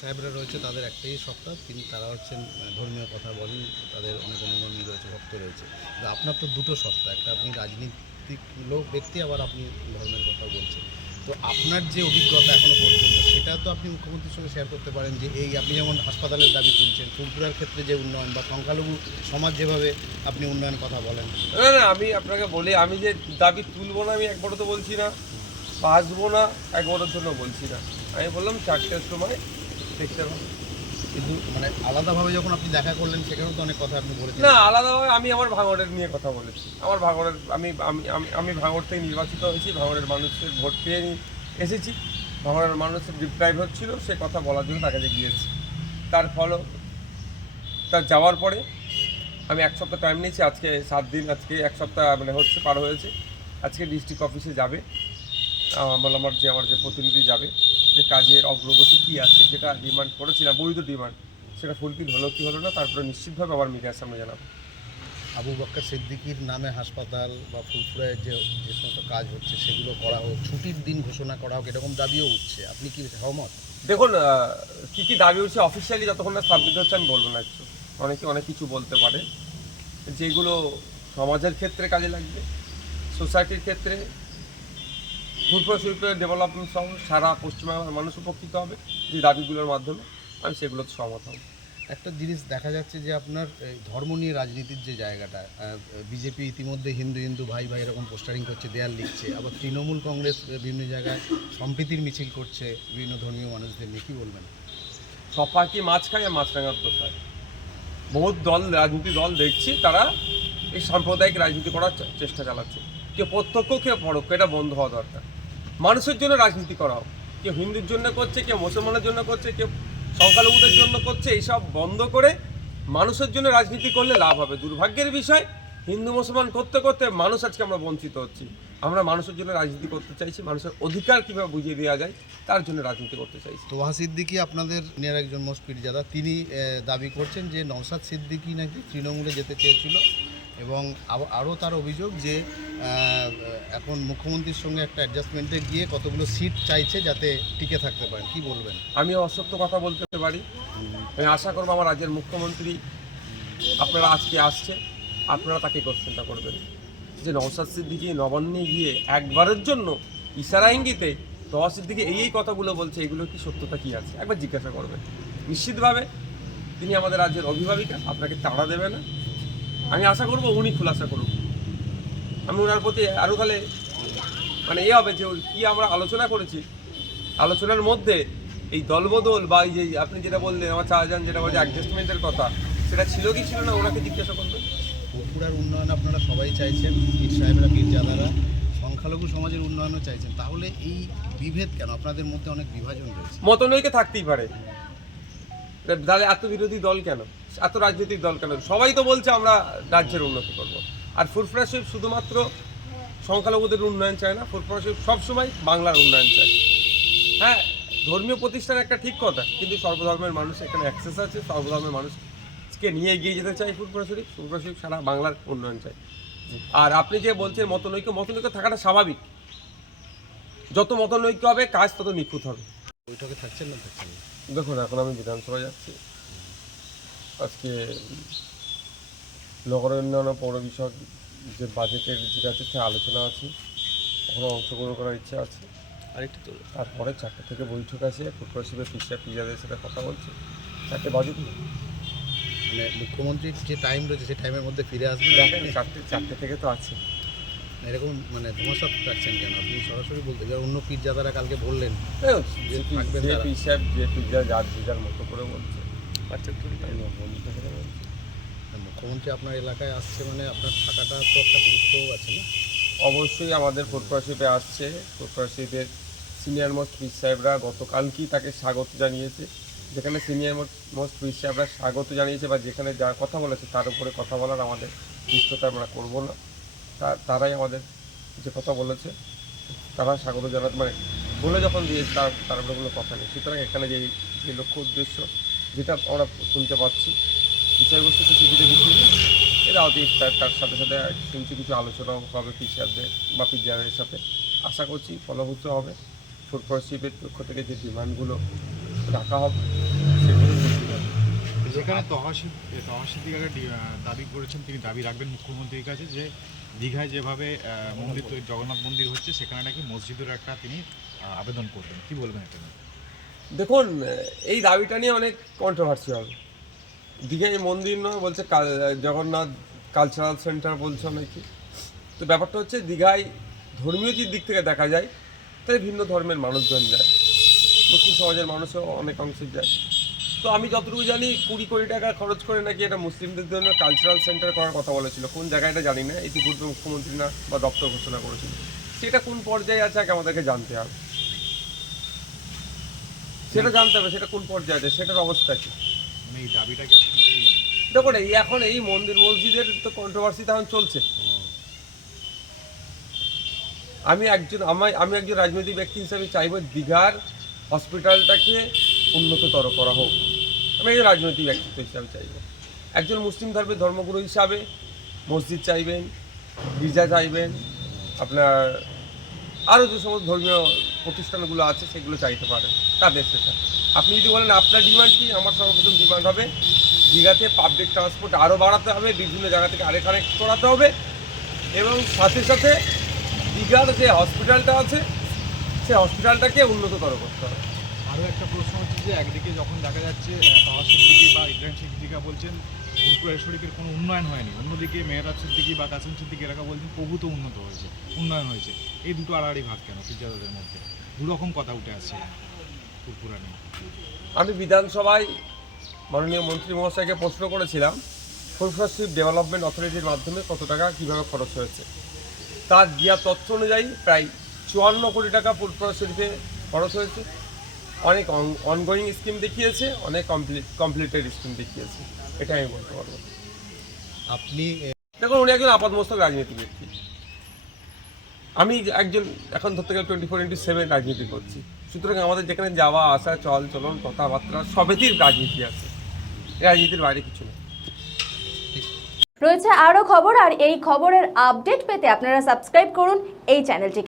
সাহেবরা রয়েছে তাদের একটাই সত্তা কিন্তু তারা হচ্ছেন ধর্মীয় কথা বলেন, তাদের অনেক অনুগামী রয়েছে, ভক্ত রয়েছে। আপনার তো দুটো সত্তা, একটা আপনি রাজনীতিক লোক, ব্যক্তি, আবার আপনি ধর্মের কথা বলছেন। তো আপনার যে অভিজ্ঞতা এখনও পর্যন্ত, সেটা তো আপনি মুখ্যমন্ত্রীর সঙ্গে শেয়ার করতে পারেন যে এই আপনি যেমন হাসপাতালের দাবি তুলছেন, ফুলপুরার ক্ষেত্রে যে উন্নয়ন বা সংখ্যালঘু সমাজ যেভাবে আপনি উন্নয়নের কথা বলেন। না না, আমি আপনাকে বলি, আমি যে দাবি তুলবো না, আমি একবারও তো বলছি না বা আসব না একবারের জন্য বলছি না। আমি বললাম চারটের সময় দেখতে কিন্তু মানে আলাদাভাবে যখন আপনি দেখা করলেন, সেখানেও তো অনেক কথা আপনি বলেছেন। না, আলাদাভাবে আমি আমার ভাঙড়ের নিয়ে কথা বলেছি। আমার ভাঙড়ের আমি আমি আমি ভাঙড় থেকে নির্বাচিত হয়েছি, ভাঙড়ের মানুষের ভোট পেয়ে এসেছি। ভাঙড়ের মানুষের ডিপ্রাইভ হচ্ছিল, সে কথা বলার জন্য তার কাছে গিয়েছি। তার ফল তার যাওয়ার পরে আমি এক সপ্তাহ টাইম নিয়েছি, আজকে সাত দিন, আজকে এক সপ্তাহ মানে হচ্ছে পার হয়েছে। আজকে ডিস্ট্রিক্ট অফিসে যাবে। আমার আমার যে আমার যে প্রতিনিধি যাবে যে কাজের অগ্রগতি কী আছে যেটা ডিমান্ড করেছিলাম বৈধ ডিমান্ড সেটা ফুলফিল হলো কি হলো না তারপরে নিশ্চিতভাবে আমার মিডিয়ার সামনে জানাব। আবু বক্কর সিদ্দিকির নামে হাসপাতাল বা ফুলপুরায় যে যে সমস্ত কাজ হচ্ছে সেগুলো করা হোক ছুটির দিন ঘোষণা করা হোক এরকম দাবিও উঠছে। আপনি কি সহমত? দেখুন কি কি দাবি হচ্ছে অফিসিয়ালি যতক্ষণ না স্থাপিত হচ্ছে আমি বলব না একটু। অনেকে অনেক কিছু বলতে পারে। যেগুলো সমাজের ক্ষেত্রে কাজে লাগবে সোসাইটির ক্ষেত্রে ফুলপুর শিল্পের ডেভেলপমেন্ট সহ সারা পশ্চিমবঙ্গের মানুষ উপকৃত হবে যে দাবিগুলোর মাধ্যমে আমি সেগুলোতে সহমত হব। একটা জিনিস দেখা যাচ্ছে যে আপনার এই ধর্ম নিয়ে রাজনীতির যে জায়গাটা বিজেপি ইতিমধ্যে হিন্দু হিন্দু ভাই ভাই এরকম পোস্টারিং করছে দেয়াল লিখছে আবার তৃণমূল কংগ্রেস বিভিন্ন জায়গায় সম্প্রীতির মিছিল করছে বিভিন্ন ধর্মীয় মানুষদের নিয়ে কী বলবেন? সব পাখি মাছ খায় আর মাছ রাঙার প্রসাদ বহুত দল রাজনীতি দল দেখছি তারা এই সাম্প্রদায়িক রাজনীতি করার চেষ্টা চালাচ্ছে। কেউ প্রত্যক্ষ কেউ পরোক্ষ এটা বন্ধ হওয়া দরকার। মানুষের জন্য রাজনীতি করা হোক। কেউ হিন্দুর জন্য করছে, কেউ মুসলমানের জন্য করছে, কেউ সংখ্যালঘুদের জন্য করছে, এইসব বন্ধ করে মানুষের জন্য রাজনীতি করলে লাভ হবে। দুর্ভাগ্যের বিষয়, হিন্দু মুসলমান করতে করতে মানুষ আজকে আমরা বঞ্চিত হচ্ছি। আমরা মানুষের জন্য রাজনীতি করতে চাইছি, মানুষের অধিকার কীভাবে বুঝিয়ে দেওয়া যায়, তার জন্য রাজনীতি করতে চাইছি। তোহা সিদ্দিকি আপনাদের নিয়ার একজন মোস্ট পীরজাদা তিনি দাবি করছেন যে নওসাদ সিদ্দিকি নাকি তৃণমূলে যেতে চেয়েছিল। এবং আরও তার অভিযোগ যে এখন মুখ্যমন্ত্রীর সঙ্গে একটা অ্যাডজাস্টমেন্টে গিয়ে কতগুলো সিট চাইছে যাতে টিকে থাকতে পারেন। কি বলবেন? আমি অসত্য কথা বলতে পারি। আমি আশা করব আমার রাজ্যের মুখ্যমন্ত্রী আপনারা আজকে আসছে, আপনারা তাকে কোশ্চেনটা করবেন। যে নওসাদ সিদ্দিকি নবান্নে গিয়ে একবারের জন্য ইশারা ইঙ্গিতে নওয়াজ সিদ্দিকি এই এই কথাগুলো বলছে, এগুলো কি সত্যতা কি আছে? একবার জিজ্ঞাসা করবেন। নিশ্চিতভাবে তিনি আমাদের রাজ্যের অভিভাবিকা, আপনাকে তাড়া দেবে না। আমি আশা করব উনি খুলাসা করুন আমি ওনার প্রতি আরও তাহলে মানে এ হবে যে কি আমরা আলোচনা করেছি আলোচনার মধ্যে এই দলবদল বা এই যে আপনি যেটা বললেন আমার চারজন যেটা বলছে অ্যাডজাস্টমেন্টের কথা সেটা ছিল কি ছিল না? ওনাকে জিজ্ঞাসা করবেন। পুকুরার উন্নয়ন আপনারা সবাই চাইছেন পীর সাহেবরা পীরজাদারা সংখ্যালঘু সমাজের উন্নয়নও চাইছেন। তাহলে এই বিভেদ কেন? আপনাদের মধ্যে অনেক বিভাজন রয়েছে। মতনৈক্য থাকতেই পারে। তাহলে এত বিরোধী দল কেন? এত রাজনৈতিক দল কেন? সবাই তো বলছে আমরা রাজ্যের উন্নতি করব। আর ফুরফুরা শরীফ শুধুমাত্র সংখ্যালঘুদের উন্নয়ন চায় না, ফুরফুরা শরীফ সবসময় বাংলার উন্নয়ন চায়। হ্যাঁ ধর্মীয় প্রতিষ্ঠান একটা ঠিক কথা, কিন্তু সর্বধর্মের মানুষ এখানে অ্যাক্সেস আছে, সর্বধর্মের মানুষকে নিয়ে এগিয়ে যেতে চায় ফুরফুরা শরীফ ফুরফুরা শরীফ সারা বাংলার উন্নয়ন চায়। আর আপনি যে বলছেন মতনৈক্য মতনৈক্য থাকাটা স্বাভাবিক। যত মতনৈক্য হবে, কাজ তত নিখুঁত হবে। বৈঠকে থাকছেন না থাকছেন? না দেখুন এখন আমি বিধানসভা যাচ্ছি। আজকে নগর উন্নয়ন ও পৌর বিষয়ক যে বাজেটের যেটা আছে সে আলোচনা আছে। ওখানে অংশগ্রহণ করার ইচ্ছা আছে। আরেকটু তো তারপরে চারটে থেকে বৈঠক আছে। ফুটবল শিবের পিসা পিজাদের সাথে কথা বলছে। চারটে বাজুক না মানে মুখ্যমন্ত্রীর যে টাইম রয়েছে সেই টাইমের মধ্যে ফিরে আসবে? চারটে চারটে থেকে তো আছে। এরকম মানে ধোঁয়াশা রাখছেন কেন? আপনি সরাসরি বলতে যে অন্য পীরজাদারা কালকে বললেন যে থাকবেন যে। পিসাব যে পিজা যার যার মতো করে বলছে। আচ্ছা মুখ্যমন্ত্রী আপনার এলাকায় আসছে মানে আপনার থাকাটা তো একটা গুরুত্বও আছে না? অবশ্যই আমাদের ফুটপাশিপে আসছে। ফুটপাশিপের সিনিয়র মোস্ট পিস সাহেবরা গতকালকেই তাকে স্বাগত জানিয়েছে। যেখানে সিনিয়র মোস্ট পিস সাহেবরা স্বাগত জানিয়েছে বা যেখানে যা কথা বলেছে তার উপরে কথা বলার আমাদের দৃষ্টতা আমরা করব না। তারাই আমাদের যে কথা বলেছে, তারা স্বাগত জানাতে মানে বলে যখন দিয়েছে, তার তার কোনো কথা নেই। সুতরাং এখানে যে যে লক্ষ্য উদ্দেশ্য, যেটা আমরা শুনতে পাচ্ছি, বিষয়বস্তু কিছু দিতে দিচ্ছি এরা অতীত তার তার সাথে সাথে শুনছি কিছু আলোচনাও হবে পিসারদের বা পিজারের সাথে। আশা করছি ফলভূত হবে। ফুড শিপের পক্ষ থেকে যে ডিমান্ডগুলো রাখা হবে, সেগুলো। যেখানে তহাসি তহাসিদ্দিকাকে দাবি করেছেন, তিনি দাবি রাখবেন মুখ্যমন্ত্রীর কাছে যে দীঘায় যেভাবে মন্দির জগন্নাথ মন্দির হচ্ছে, সেখানে নাকি মসজিদের একটা তিনি আবেদন করবেন। কি বলবেন এটা? দেখুন, এই দাবিটা নিয়ে অনেক কন্ট্রোভার্সি হবে দীঘায় মন্দির নয়, বলছে জগন্নাথ কালচারাল সেন্টার বলছে অনেকে তো ব্যাপারটা হচ্ছে, দীঘায় ধর্মীয় যে দিক থেকে দেখা যায়, তাই ভিন্ন ধর্মের মানুষজন যায়। মুসলিম সমাজের মানুষও অনেক অংশে যায়। তো আমি যতটুকু জানি কুড়ি কোটি টাকা খরচ করে নাকি এটা মুসলিমদের জন্য কালচারাল সেন্টার করার কথা বলেছিল। কোন জায়গায় এটা জানি না ইতিপূর্বে মুখ্যমন্ত্রী না বা দপ্তর ঘোষণা করেছিল। সেটা কোন পর্যায়ে আছে আগে আমাদেরকে জানতে হবে। সেটা জানতে হবে সেটা কোন পর্যায়ে আছে সেটার অবস্থা কি? মানে দেখুন এই এখন এই মন্দির মসজিদের তো কন্ট্রোভার্সি তখন চলছে। আমি একজন আমি আমি একজন রাজনৈতিক ব্যক্তি হিসেবে চাইব দীঘার হসপিটালটাকে উন্নততর করা হোক। একজন রাজনৈতিক ব্যক্তিত্ব হিসাবে চাইব। একজন মুসলিম ধর্মের ধর্মগুরু হিসাবে মসজিদ চাইবেন, গির্জা চাইবেন, আপনার আরও যে সমস্ত ধর্মীয় প্রতিষ্ঠানগুলো আছে সেগুলো চাইতে পারেন তাদের সেটা আপনি যদি বলেন আপনার ডিমান্ড কি, আমার সর্বপ্রথম ডিমান্ড হবে দীঘাতে পাবলিক ট্রান্সপোর্ট আরও বাড়াতে হবে, বিভিন্ন জায়গা থেকে আরে কানেক্ট করাতে হবে এবং সাথে সাথে দীঘার যে হসপিটালটা আছে সেই হসপিটালটাকে উন্নততর করতে হবে। আরও একটা প্রশ্ন হচ্ছে যে, একদিকে যখন দেখা যাচ্ছে তহাস সিদ্দিকি বা ইব্রাহিম সিদ্দিকা বলছেন ফুলপুরের শরীফের কোনো উন্নয়ন হয়নি। অন্যদিকে মেহরাজ সিদ্দিকি বা কাসিম সিদ্দিকি এলাকা বলছেন প্রভূত উন্নত হয়েছে, উন্নয়ন হয়েছে। এই দুটো আড়াআড়ি ভাগ কেন পিজ্জাদের মধ্যে? দুরকম কথা উঠে আসছে ফুলপুরা নিয়ে আমি বিধানসভায় মাননীয় মন্ত্রী মহাশয়কে প্রশ্ন করেছিলাম ফুলফ্রা স্ট্রিট ডেভেলপমেন্ট অথরিটির মাধ্যমে কত টাকা, কীভাবে খরচ হয়েছে? তার দেওয়া তথ্য অনুযায়ী প্রায় চুয়ান্ন কোটি টাকা ফুলফ্রা শরীফে খরচ হয়েছে। অনেক অনগোয়িং স্কিম দেখিয়েছে অনেক কমপ্লিট কমপ্লিটেড স্কিম দেখিয়েছে। এটা আমি বলতে পারব। আপনি দেখুন উনি একজন আপাতমস্তক রাজনীতি ব্যক্তি। আমি একজন এখন ধরতে গেলে টোয়েন্টি ফোর ইন্টু সেভেন রাজনীতি করছি। সুতরাং আমাদের যেখানে যাওয়া আসা চল চলন কথাবার্তা সবেতেই রাজনীতি আছে। রাজনীতির বাইরে কিছু নেই। রয়েছে আরও খবর আর এই খবরের আপডেট পেতে আপনারা সাবস্ক্রাইব করুন এই চ্যানেলটিকে